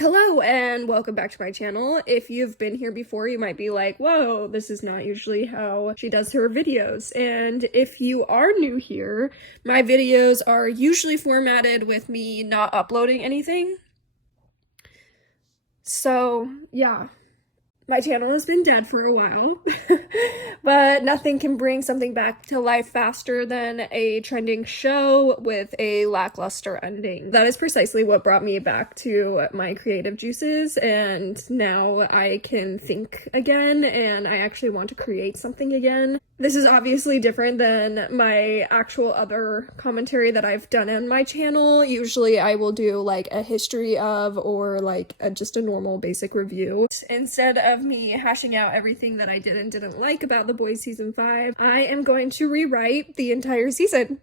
Hello and welcome back to my channel. If you've been here before, you might be like, whoa, this is not usually how she does her videos. And if you are new here, my videos are usually formatted with me not uploading anything. So yeah, my channel has been dead for a while, but nothing can bring something back to life faster than a trending show with a lackluster ending. That is precisely what brought me back to my creative juices, and now I can think again, and I actually want to create something again. This is obviously different than my actual other commentary that I've done on my channel. Usually I will do like a history of or like just a normal basic review. Instead of me hashing out everything that I did and didn't like about The Boys season 5, I am going to rewrite the entire season.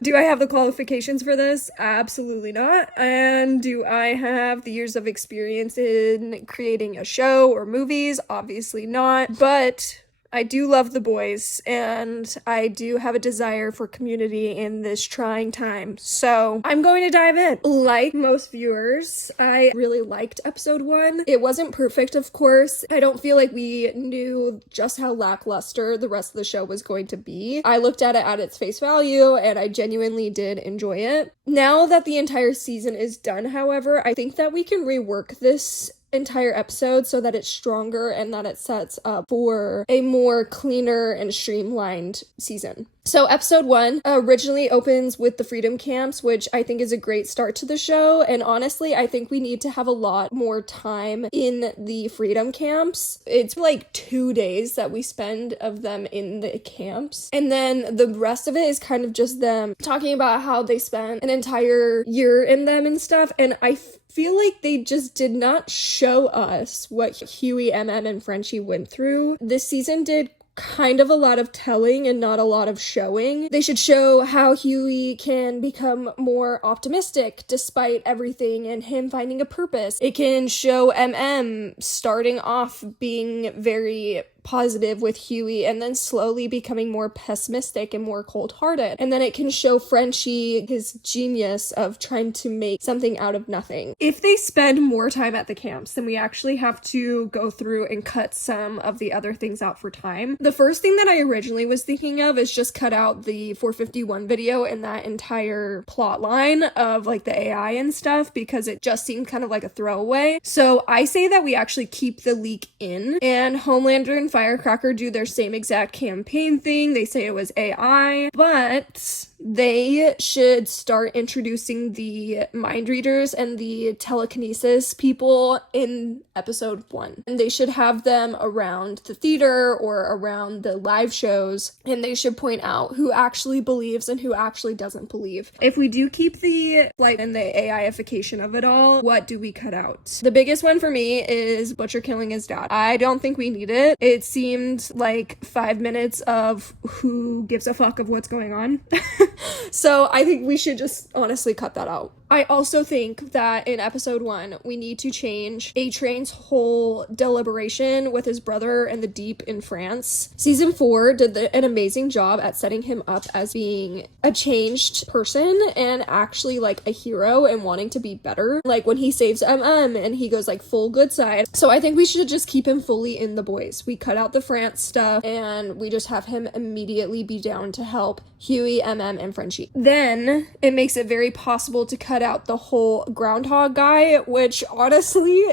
Do I have the qualifications for this? Absolutely not. And do I have the years of experience in creating a show or movies? Obviously not. But I do love The Boys, and I do have a desire for community in this trying time, so I'm going to dive in. Like most viewers, I really liked episode 1. It wasn't perfect, of course. I don't feel like we knew just how lackluster the rest of the show was going to be. I looked at it at its face value, and I genuinely did enjoy it. Now that the entire season is done, however, I think that we can rework this entire episode so that it's stronger and that it sets up for a more cleaner and streamlined season. So episode 1 originally opens with the freedom camps, which I think is a great start to the show, and honestly I think we need to have a lot more time in the freedom camps. It's like 2 days that we spend of them in the camps, and then the rest of it is kind of just them talking about how they spent an entire year in them and stuff, and I feel like they just did not show us what Huey, MM, and Frenchie went through. This season did kind of a lot of telling and not a lot of showing. They should show how Huey can become more optimistic despite everything and him finding a purpose. It can show MM starting off being very positive with Huey and then slowly becoming more pessimistic and more cold-hearted. And then it can show Frenchie his genius of trying to make something out of nothing. If they spend more time at the camps, then we actually have to go through and cut some of the other things out for time. The first thing that I originally was thinking of is just cut out the 451 video and that entire plot line of like the AI and stuff, because it just seemed kind of like a throwaway. So I say that we actually keep the leak in, and Homelander and Firecracker do their same exact campaign thing. They say it was AI, but they should start introducing the mind readers and the telekinesis people in episode 1. And they should have them around the theater or around the live shows, and they should point out who actually believes and who actually doesn't believe. If we do keep the like and the AIification of it all, what do we cut out? The biggest one for me is Butcher killing his dad. I don't think we need it. It seemed like 5 minutes of who gives a fuck of what's going on. So I think we should just honestly cut that out. I also think that in episode 1, we need to change A-Train's whole deliberation with his brother and the Deep in France. Season 4 did an amazing job at setting him up as being a changed person and actually like a hero and wanting to be better. Like when he saves MM and he goes like full good side. So I think we should just keep him fully in The Boys. We cut out the France stuff and we just have him immediately be down to help Huey, MM, and Frenchie. Then it makes it very possible to cut out the whole groundhog guy, which honestly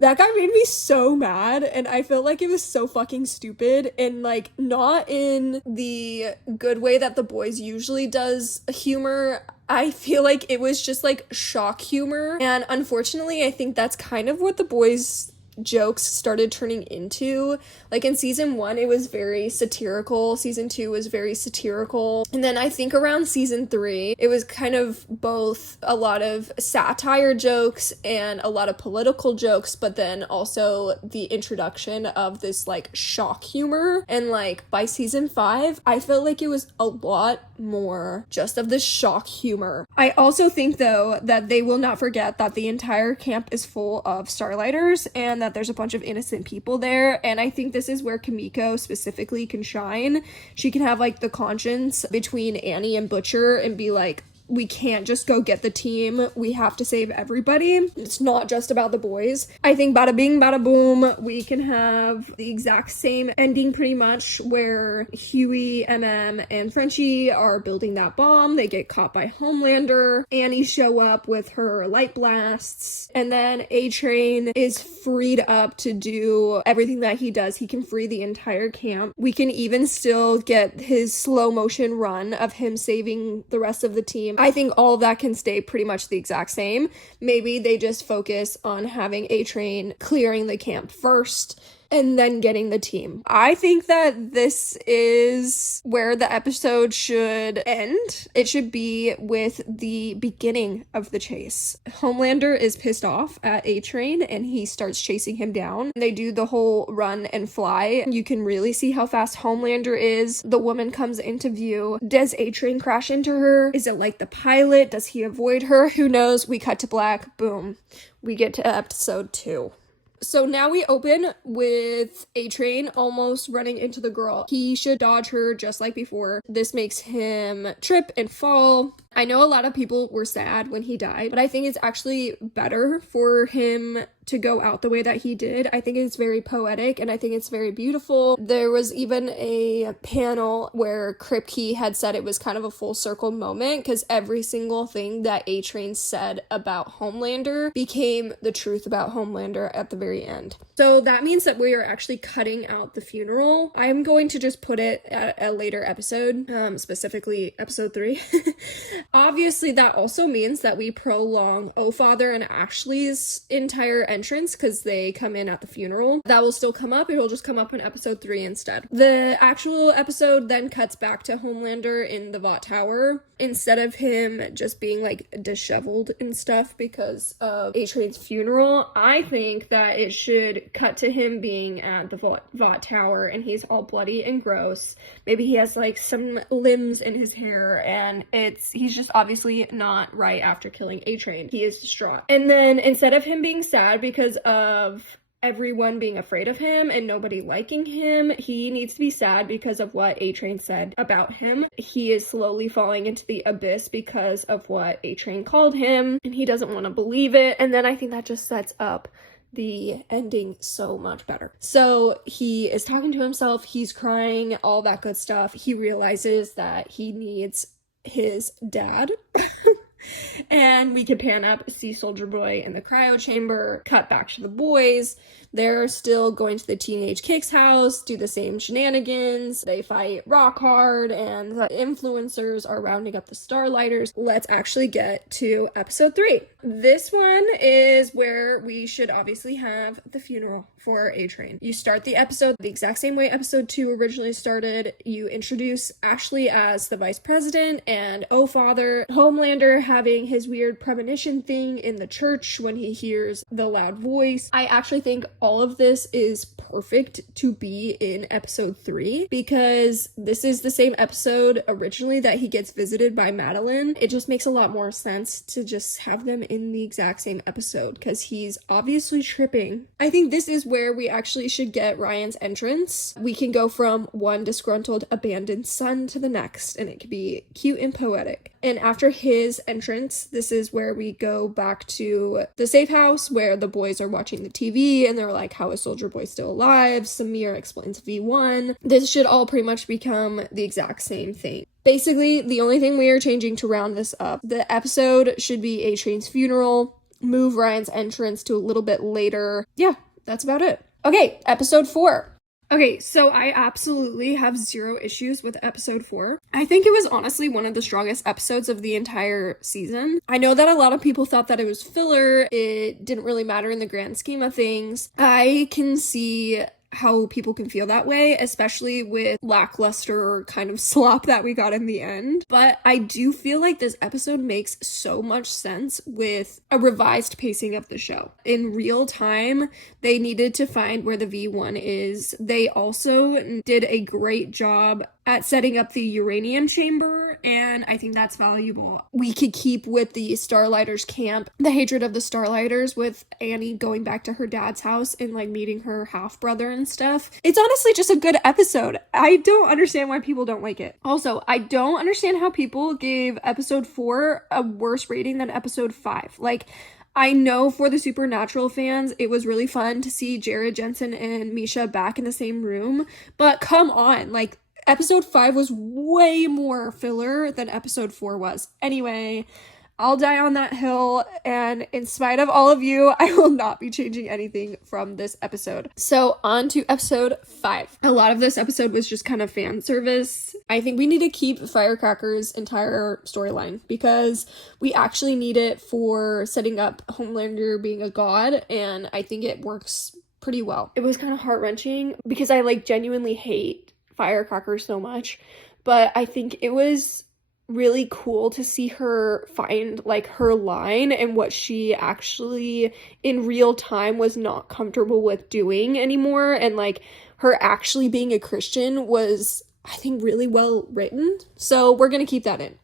that guy made me so mad, and I felt like it was so fucking stupid, and like not in the good way that The Boys usually does humor. I feel like it was just like shock humor, and unfortunately I think that's kind of what The Boys jokes started turning into. Like in season 1 it was very satirical, season 2 was very satirical, and then I think around season 3 it was kind of both a lot of satire jokes and a lot of political jokes, but then also the introduction of this like shock humor. And like by season 5 I felt like it was a lot more just of the shock humor. I also think though that they will not forget that the entire camp is full of Starlighters and that there's a bunch of innocent people there, and I think this is where Kimiko specifically can shine. She can have like the conscience between Annie and Butcher and be like, we can't just go get the team. We have to save everybody. It's not just about the boys. I think bada bing, bada boom, we can have the exact same ending pretty much, where Huey, MM, and Frenchie are building that bomb. They get caught by Homelander. Annie show up with her light blasts. And then A-Train is freed up to do everything that he does. He can free the entire camp. We can even still get his slow motion run of him saving the rest of the team. I think all of that can stay pretty much the exact same. Maybe they just focus on having A-Train clearing the camp first and then getting the team. I think that this is where the episode should end. It should be with the beginning of the chase. Homelander is pissed off at A-Train and he starts chasing him down. They do the whole run and fly. You can really see how fast Homelander is. The woman comes into view. Does A-Train crash into her? Is it like the pilot? Does he avoid her? Who knows? We cut to black. Boom. We get to episode 2. So now we open with A-Train almost running into the girl. He should dodge her just like before. This makes him trip and fall. I know a lot of people were sad when he died, but I think it's actually better for him to go out the way that he did. I think it's very poetic and I think it's very beautiful. There was even a panel where Kripke had said it was kind of a full circle moment because every single thing that A-Train said about Homelander became the truth about Homelander at the very end. So that means that we are actually cutting out the funeral. I'm going to just put it at a later episode, specifically episode 3. Obviously, that also means that we prolong O-Father and Ashley's entire entrance because they come in at the funeral. That will still come up. It will just come up in episode 3 instead. The actual episode then cuts back to Homelander in the Vought Tower instead of him just being like disheveled and stuff because of A-Train's funeral. I think that it should cut to him being at the Vought Tower and he's all bloody and gross. Maybe he has like some limbs in his hair and he's just obviously not right after killing A-Train. He is distraught. And then instead of him being sad because of everyone being afraid of him and nobody liking him, he needs to be sad because of what A-Train said about him. He is slowly falling into the abyss because of what A-Train called him, and he doesn't want to believe it. And then I think that just sets up the ending so much better. So he is talking to himself, he's crying, all that good stuff. He realizes that he needs his dad. And we can pan up, see Soldier Boy in the cryo chamber, cut back to the boys. They're still going to the Teenage Kicks house, do the same shenanigans. They fight rock hard, and the influencers are rounding up the Starlighters. Let's actually get to episode 3. This one is where we should obviously have the funeral for A-Train. You start the episode the exact same way episode 2 originally started. You introduce Ashley as the vice president and O-Father, Homelander having his weird premonition thing in the church when he hears the loud voice. I actually think all of this is perfect to be in episode 3 because this is the same episode originally that he gets visited by Madeline. It just makes a lot more sense to just have them in the exact same episode because he's obviously tripping. I think this is where we actually should get Ryan's entrance. We can go from one disgruntled abandoned son to the next and it could be cute and poetic. And after his entrance, this is where we go back to the safe house where the boys are watching the TV and they're like, how is Soldier Boy still alive? Samir explains V1. This should all pretty much become the exact same thing. Basically, the only thing we are changing to round this up, the episode should be A-Train's funeral, move Ryan's entrance to a little bit later. Yeah, that's about it. Okay, episode 4. Okay, so I absolutely have zero issues with episode 4. I think it was honestly one of the strongest episodes of the entire season. I know that a lot of people thought that it was filler. It didn't really matter in the grand scheme of things. I can see how people can feel that way, especially with lackluster kind of slop that we got in the end. But I do feel like this episode makes so much sense with a revised pacing of the show. In real time, they needed to find where the V1 is. They also did a great job at setting up the uranium chamber, and I think that's valuable. We could keep with the Starlighters camp, the hatred of the Starlighters, with Annie going back to her dad's house and like meeting her half-brother and stuff. It's honestly just a good episode. I don't understand why people don't like it. Also, I don't understand how people gave episode 4 a worse rating than episode 5. Like, I know for the Supernatural fans, it was really fun to see Jared, Jensen, and Misha back in the same room, but come on, like, episode 5 was way more filler than episode 4 was. Anyway, I'll die on that hill, and in spite of all of you, I will not be changing anything from this episode. So on to episode 5. A lot of this episode was just kind of fan service. I think we need to keep Firecracker's entire storyline because we actually need it for setting up Homelander being a god, and I think it works pretty well. It was kind of heart-wrenching because I like genuinely hate Firecracker so much, but I think it was really cool to see her find like her line and what she actually in real time was not comfortable with doing anymore, and like her actually being a Christian was, I think, really well written. So we're gonna keep that in.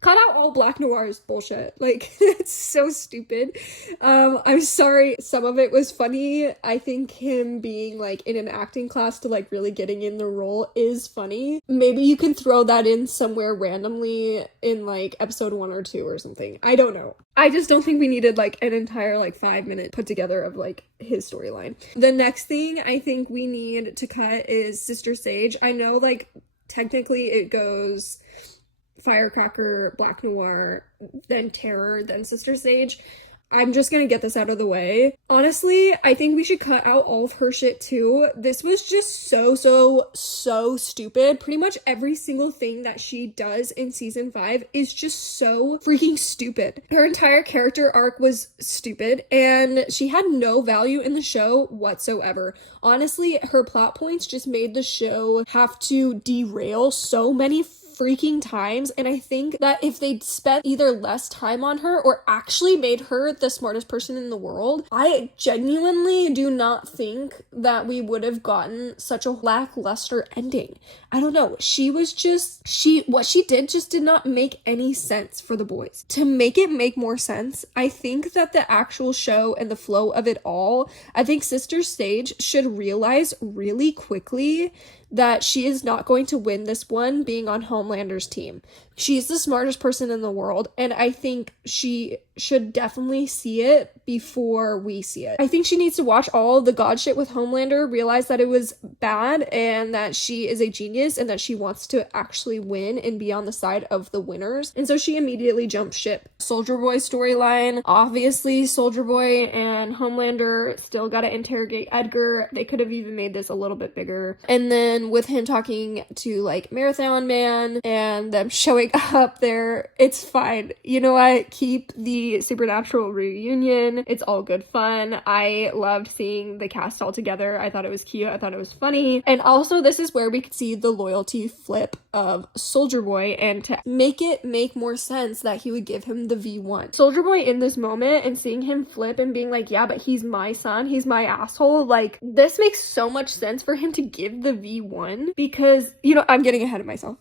Cut out all Black Noir's bullshit. Like, it's so stupid. I'm sorry, some of it was funny. I think him being, like, in an acting class to, like, really getting in the role is funny. Maybe you can throw that in somewhere randomly in, like, episode 1 or 2 or something. I don't know. I just don't think we needed, like, an entire, like, 5-minute put together of, like, his storyline. The next thing I think we need to cut is Sister Sage. I know, like, technically it goes Firecracker, Black Noir, then Terror, then Sister Sage. I'm just gonna get this out of the way. Honestly, I think we should cut out all of her shit too. This was just so stupid. Pretty much every single thing that she does in season 5 is just so freaking stupid. Her entire character arc was stupid, and she had no value in the show whatsoever. Honestly, her plot points just made the show have to derail so many freaking times, and I think that if they'd spent either less time on her or actually made her the smartest person in the world, I genuinely do not think that we would have gotten such a lackluster ending. I don't know. She was just, what she did just did not make any sense for the boys. To make it make more sense, I think that the actual show and the flow of it all, I think Sister Sage should realize really quickly that she is not going to win this one being on Homelander's team. She's the smartest person in the world, and I think she should definitely see it before we see it. I think she needs to watch all the god shit with Homelander, realize that it was bad, and that she is a genius, and that she wants to actually win and be on the side of the winners. And so she immediately jumped ship. Soldier Boy storyline, obviously Soldier Boy and Homelander still gotta interrogate Edgar. They could have even made this a little bit bigger. And then with him talking to like Marathon Man and them showing up there, it's fine. You know what? Keep the Supernatural reunion. It's all good fun. I loved seeing the cast all together. I thought it was cute. I thought it was funny. And also, this is where we could see the loyalty flip of Soldier Boy, and to make it make more sense that he would give him the V1. Soldier Boy in this moment and seeing him flip and being like, yeah, but he's my son, he's my asshole. Like, this makes so much sense for him to give the V1 because, you know, I'm getting ahead of myself.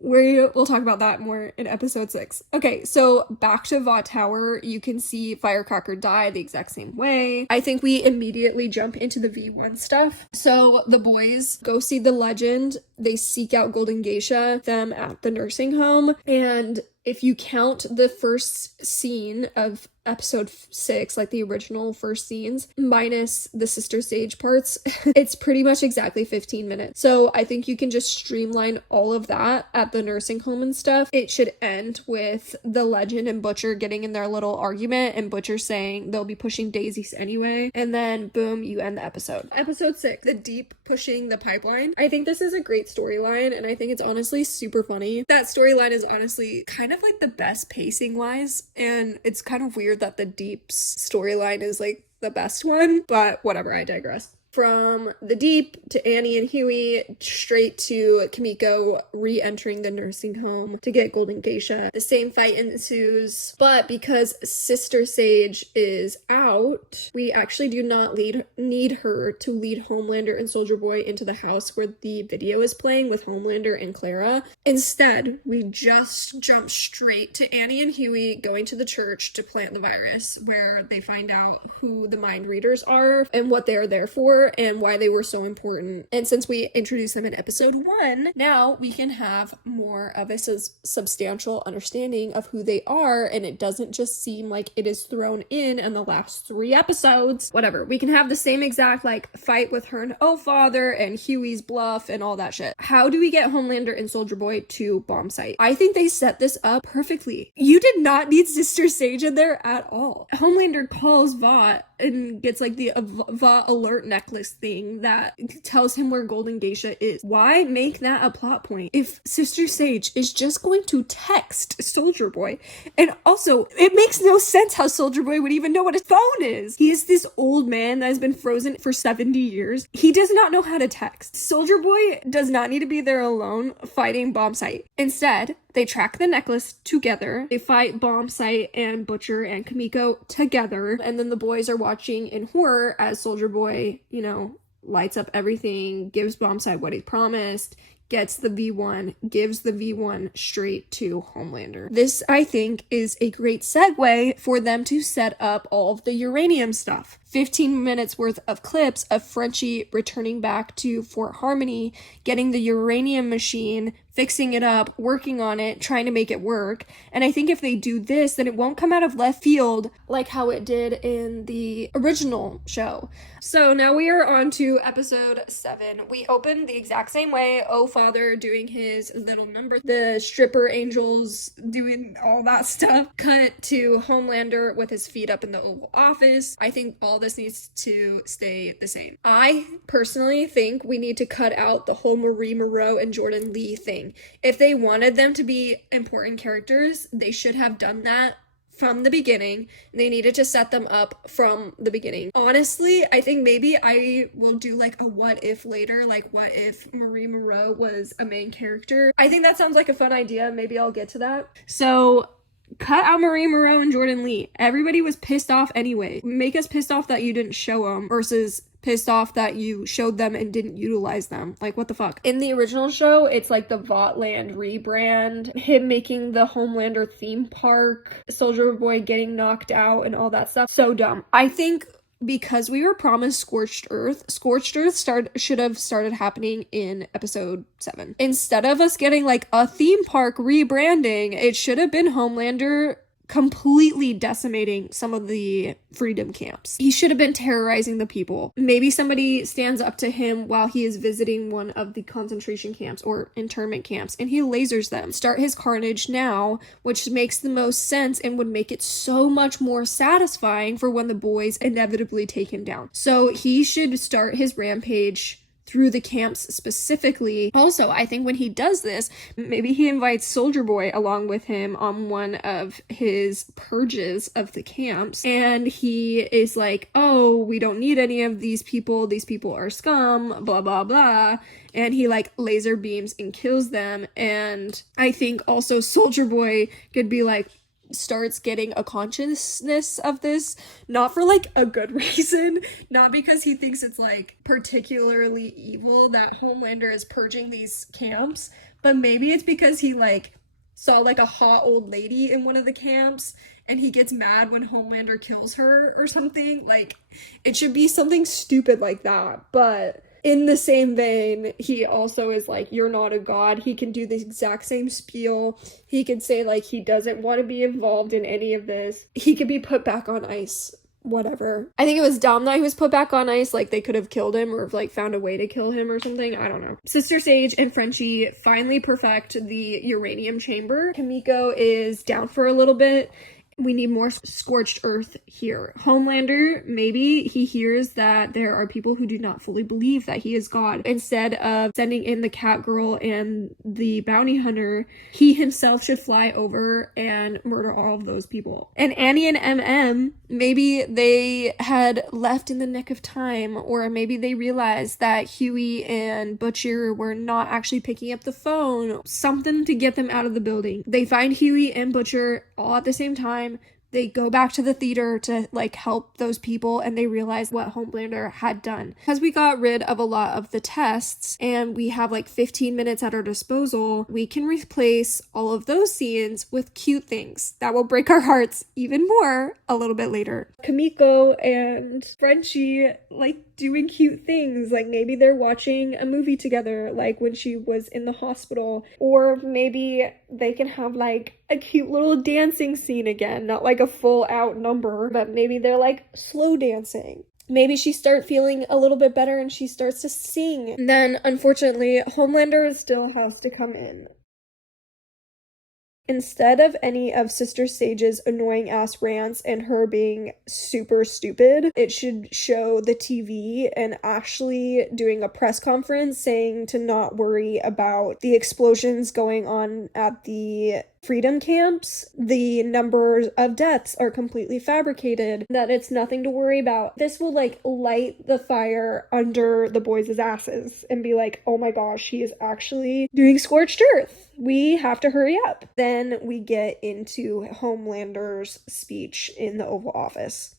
We'll talk about that more in episode 6. Okay, so back to Vought Tower, you can see Firecracker die the exact same way. I think we immediately jump into the V1 stuff. So the boys go see the legend. They seek out Golden Geisha, them at the nursing home, and if you count the first scene of episode 6, like the original first scenes, minus the Sister Sage parts, it's pretty much exactly 15 minutes. So I think you can just streamline all of that at the nursing home and stuff. It should end with the Legend and Butcher getting in their little argument, and Butcher saying they'll be pushing daisies anyway, and then boom, you end the episode. Episode 6, the Deep pushing the pipeline. I think this is a great storyline, and I think it's honestly super funny. That storyline is honestly kind of like the best pacing wise, and it's kind of weird that the Deep's storyline is like the best one, but whatever, I digress. From the deep to Annie and Huey, straight to Kimiko re-entering the nursing home to get Golden Geisha. The same fight ensues, but because Sister Sage is out, we actually do not need her to lead Homelander and Soldier Boy into the house where the video is playing with Homelander and Clara. Instead, we just jump straight to Annie and Huey going to the church to plant the virus, where they find out who the mind readers are and what they are there for and why they were so important. And since we introduced them in episode 1, now we can have more of a substantial understanding of who they are, and it doesn't just seem like it is thrown in the last 3 episodes. Whatever. We can have the same exact like fight with her and O-Father and Huey's bluff and all that shit. How do we get Homelander and Soldier Boy to bomb site? I think they set this up perfectly. You did not need Sister Sage in there at all. Homelander calls Vought and gets like the Vought alert necklace thing that tells him where Golden Geisha is. Why make that a plot point if Sister Sage is just going to text Soldier Boy? And also, it makes no sense how Soldier Boy would even know what his phone is. He is this old man that has been frozen for 70 years. He does not know how to text. Soldier Boy does not need to be there alone fighting bomb site. Instead, they track the necklace together. They fight Bomb Sight and Butcher and Kimiko together. And then the boys are watching in horror as Soldier Boy, lights up everything, gives Bomb Sight what he promised, gets the V1, gives the V1 straight to Homelander. This, I think, is a great segue for them to set up all of the uranium stuff. 15 minutes worth of clips of Frenchie returning back to Fort Harmony, getting the uranium machine, fixing it up, working on it, trying to make it work. And I think if they do this, then it won't come out of left field like how it did in the original show. So now we are on to episode 7. We open the exact same way. O-Father doing his little number. The stripper angels doing all that stuff. Cut to Homelander with his feet up in the Oval Office. I think all this needs to stay the same. I personally think we need to cut out the whole Marie Moreau and Jordan Lee thing. If they wanted them to be important characters, they should have done that from the beginning. They needed to set them up from the beginning. Honestly, I think maybe I will do like a what if later, like what if Marie Moreau was a main character. I think that sounds like a fun idea. Maybe I'll get to that. So cut out Marie Moreau and Jordan Lee. Everybody was pissed off anyway. Make us pissed off that you didn't show them versus pissed off that you showed them and didn't utilize them. Like, what the fuck? In the original show, it's like the Vaughtland rebrand, him making the Homelander theme park, Soldier Boy getting knocked out and all that stuff. So dumb. I think because we were promised Scorched Earth should have started happening in episode 7. Instead of us getting like a theme park rebranding, it should have been Homelander completely decimating some of the freedom camps. He should have been terrorizing the people. Maybe somebody stands up to him while he is visiting one of the concentration camps or internment camps and he lasers them. Start his carnage now, which makes the most sense and would make it so much more satisfying for when the boys inevitably take him down. So he should start his rampage through the camps specifically. Also, I think when he does this, maybe he invites Soldier Boy along with him on one of his purges of the camps, and he is like, oh, we don't need any of these people are scum, blah blah blah, and he like laser beams and kills them. And I think also Soldier Boy could be like, starts getting a consciousness of this, not for like a good reason, not because he thinks it's like particularly evil that Homelander is purging these camps, but maybe it's because he like saw like a hot old lady in one of the camps and he gets mad when Homelander kills her or something. Like, it should be something stupid like that. But in the same vein, he also is like, you're not a god. He can do the exact same spiel. He can say like he doesn't want to be involved in any of this. He could be put back on ice. Whatever. I think it was dumb that he was put back on ice. Like, they could have killed him or like found a way to kill him or something. I don't know. Sister Sage and Frenchie finally perfect the uranium chamber. Kimiko is down for a little bit. We need more scorched earth here. Homelander, maybe he hears that there are people who do not fully believe that he is God. Instead of sending in the Catgirl and the bounty hunter, he himself should fly over and murder all of those people. And Annie and MM, maybe they had left in the nick of time, or maybe they realized that Huey and Butcher were not actually picking up the phone. Something to get them out of the building. They find Huey and Butcher all at the same time. They go back to the theater to help those people, and they realize what Homelander had done. Because we got rid of a lot of the tests and we have 15 minutes at our disposal, we can replace all of those scenes with cute things that will break our hearts even more a little bit later. Kimiko and Frenchie doing cute things, maybe they're watching a movie together, when she was in the hospital, or maybe they can have a cute little dancing scene again, not a full out number, but maybe they're slow dancing. Maybe she starts feeling a little bit better and she starts to sing. Then unfortunately Homelander still has to come in. Instead of any of Sister Sage's annoying ass rants and her being super stupid, it should show the TV and Ashley doing a press conference saying to not worry about the explosions going on at the freedom camps. The numbers of deaths are completely fabricated, that it's nothing to worry about. This will light the fire under the boys' asses and be oh my gosh, he is actually doing scorched earth. We have to hurry up. Then we get into Homelander's speech in the Oval Office.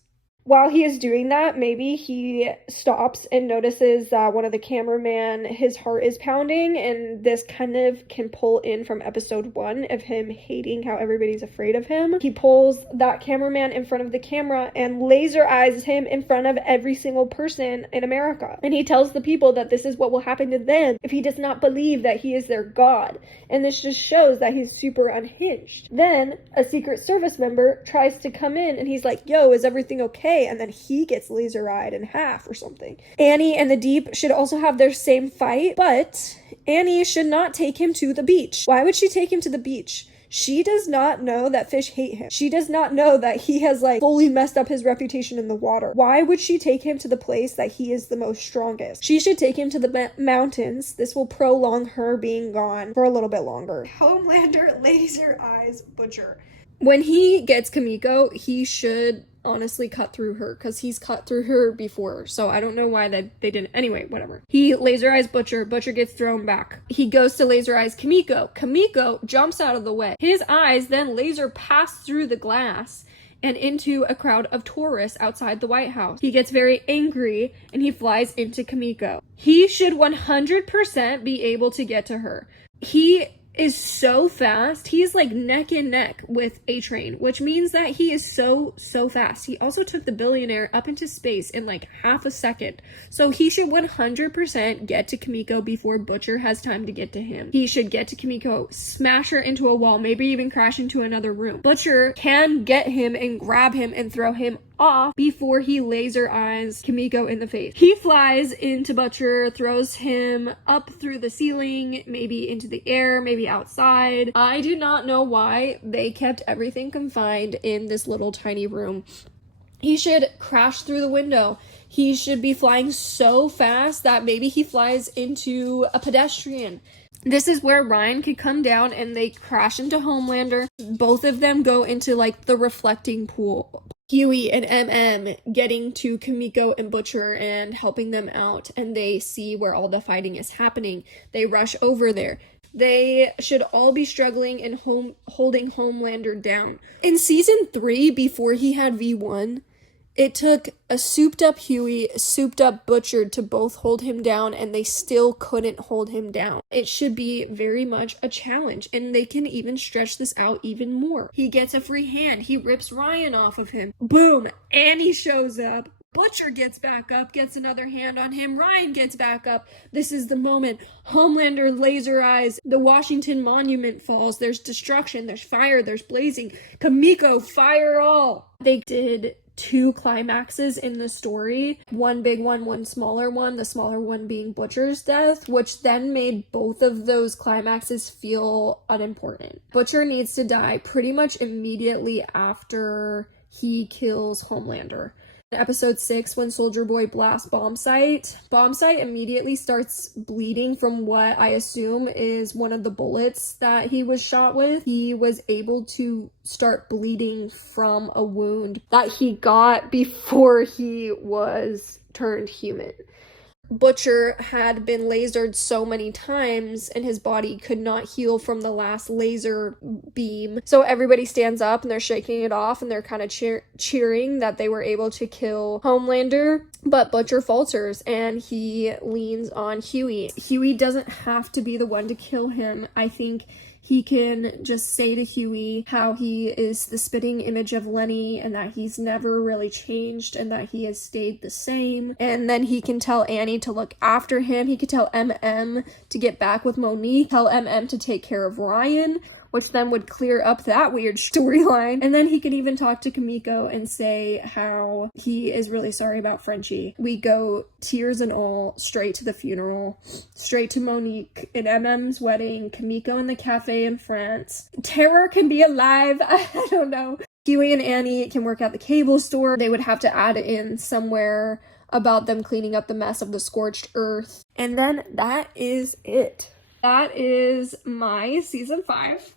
While he is doing that, maybe he stops and notices that one of the cameramen, his heart is pounding, and this kind of can pull in from episode 1 of him hating how everybody's afraid of him. He pulls that cameraman in front of the camera and laser eyes him in front of every single person in America. And he tells the people that this is what will happen to them if he does not believe that he is their god. And this just shows that he's super unhinged. Then a Secret Service member tries to come in and he's yo, is everything okay? And then he gets laser-eyed in half or something. Annie and the Deep should also have their same fight, but Annie should not take him to the beach. Why would she take him to the beach? She does not know that fish hate him. She does not know that he has fully messed up his reputation in the water. Why would she take him to the place that he is the most strongest? She should take him to the mountains. This will prolong her being gone for a little bit longer. Homelander laser eyes Butcher. When he gets Kimiko, he should honestly cut through her, because he's cut through her before, so I don't know why that they didn't. Anyway, whatever. He laser eyes Butcher. Butcher gets thrown back. He goes to laser eyes Kimiko. Kimiko jumps out of the way. His eyes then laser pass through the glass and into a crowd of tourists outside the White House. He gets very angry and he flies into Kimiko. He should 100% be able to get to her. He is so fast. He's neck and neck with A-Train, which means that he is so fast. He also took the billionaire up into space in half a second. So he should 100% get to Kimiko before Butcher has time to get to him. He should get to Kimiko, smash her into a wall, maybe even crash into another room. Butcher can get him and grab him and throw him off before he laser eyes Kimiko in the face. He flies into Butcher, throws him up through the ceiling, maybe into the air, maybe outside. I do not know why they kept everything confined in this little tiny room. He should crash through the window. He should be flying so fast that maybe he flies into a pedestrian. This is where Ryan could come down and they crash into Homelander. Both of them go into the reflecting pool. Huey and MM getting to Kimiko and Butcher and helping them out, and they see where all the fighting is happening. They rush over there. They should all be struggling and holding Homelander down. In season 3, before he had V1, it took a souped up Huey, souped up Butcher to both hold him down, and they still couldn't hold him down. It should be very much a challenge, and they can even stretch this out even more. He gets a free hand. He rips Ryan off of him. Boom! Annie shows up. Butcher gets back up, gets another hand on him. Ryan gets back up. This is the moment. Homelander laser eyes. The Washington Monument falls. There's destruction. There's fire. There's blazing. Kimiko, fire all. They did two climaxes in the story. One big one smaller one, the smaller one being Butcher's death, which then made both of those climaxes feel unimportant. Butcher needs to die pretty much immediately after he kills Homelander. Episode 6, when Soldier Boy blasts Bombsight immediately starts bleeding from what I assume is one of the bullets that he was shot with. He was able to start bleeding from a wound that he got before he was turned human. Butcher had been lasered so many times and his body could not heal from the last laser beam. So everybody stands up and they're shaking it off and they're kind of cheering that they were able to kill Homelander. But Butcher falters and he leans on Huey. Huey doesn't have to be the one to kill him. I think he can just say to Huey how he is the spitting image of Lenny and that he's never really changed and that he has stayed the same. And then he can tell Annie to look after him. He could tell MM to get back with Monique, tell MM to take care of Ryan, which then would clear up that weird storyline. And then he could even talk to Kimiko and say how he is really sorry about Frenchie. We go tears and all straight to the funeral, straight to Monique in MM's wedding, Kimiko in the cafe in France. Terror can be alive. I don't know. Huey and Annie can work at the cable store. They would have to add in somewhere about them cleaning up the mess of the scorched earth. And then that is it. That is my season 5.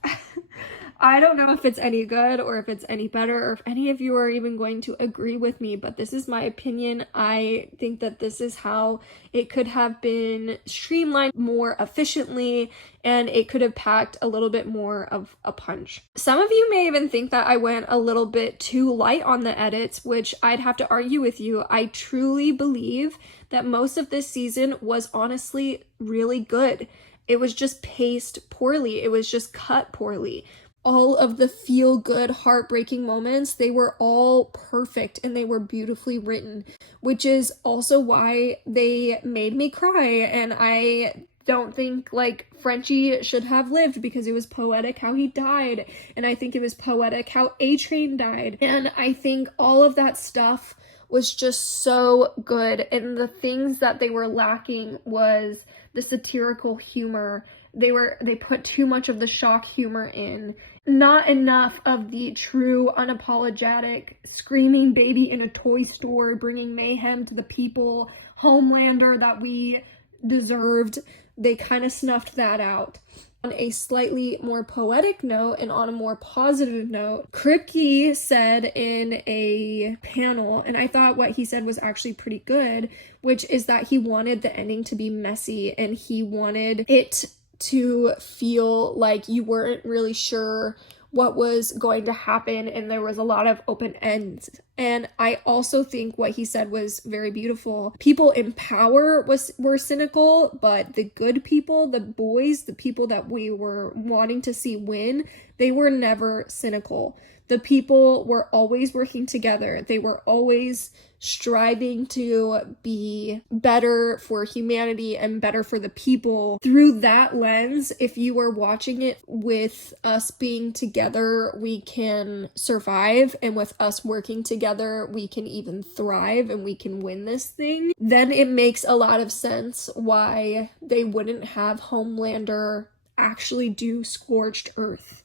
I don't know if it's any good or if it's any better or if any of you are even going to agree with me, but this is my opinion. I think that this is how it could have been streamlined more efficiently and it could have packed a little bit more of a punch. Some of you may even think that I went a little bit too light on the edits, which I'd have to argue with you. I truly believe that most of this season was honestly really good. It was just paced poorly. It was just cut poorly. All of the feel-good, heartbreaking moments, they were all perfect and they were beautifully written, which is also why they made me cry. And I don't think, like, Frenchie should have lived because it was poetic how he died. And I think it was poetic how A-Train died. And I think all of that stuff was just so good. And the things that they were lacking was the satirical humor. They put too much of the shock humor in. Not enough of the true, unapologetic, screaming baby in a toy store, bringing mayhem to the people, Homelander that we deserved. They kind of snuffed that out. On a slightly more poetic note and on a more positive note, Kripke said in a panel, and I thought what he said was actually pretty good, which is that he wanted the ending to be messy and he wanted it to feel like you weren't really sure what was going to happen and there was a lot of open ends. And I also think what he said was very beautiful. People in power were cynical, but the good people, the boys, the people that we were wanting to see win, they were never cynical. The people were always working together. They were always striving to be better for humanity and better for the people. Through that lens, if you are watching it with us being together, we can survive, and with us working together, we can even thrive and we can win this thing, then it makes a lot of sense why they wouldn't have Homelander actually do Scorched Earth.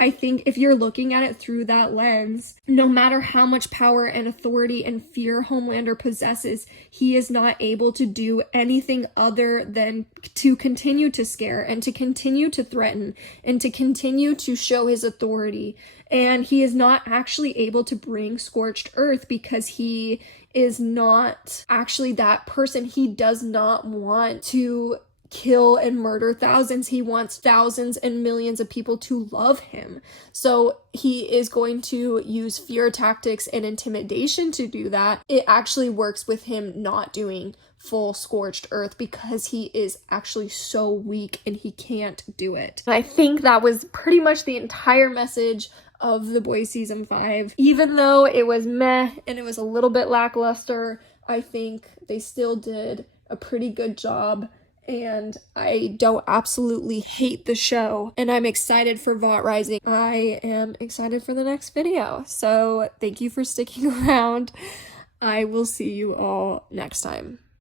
I think if you're looking at it through that lens, no matter how much power and authority and fear Homelander possesses, he is not able to do anything other than to continue to scare and to continue to threaten and to continue to show his authority. And he is not actually able to bring Scorched Earth because he is not actually that person. He does not want to kill and murder thousands. He wants thousands and millions of people to love him. So he is going to use fear tactics and intimidation to do that. It actually works with him not doing full Scorched Earth because he is actually so weak and he can't do it. And I think that was pretty much the entire message of The Boys season 5. Even though it was meh and it was a little bit lackluster, I think they still did a pretty good job. and I don't absolutely hate the show, and I'm excited for Vought Rising. I am excited for the next video, so thank you for sticking around. I will see you all next time.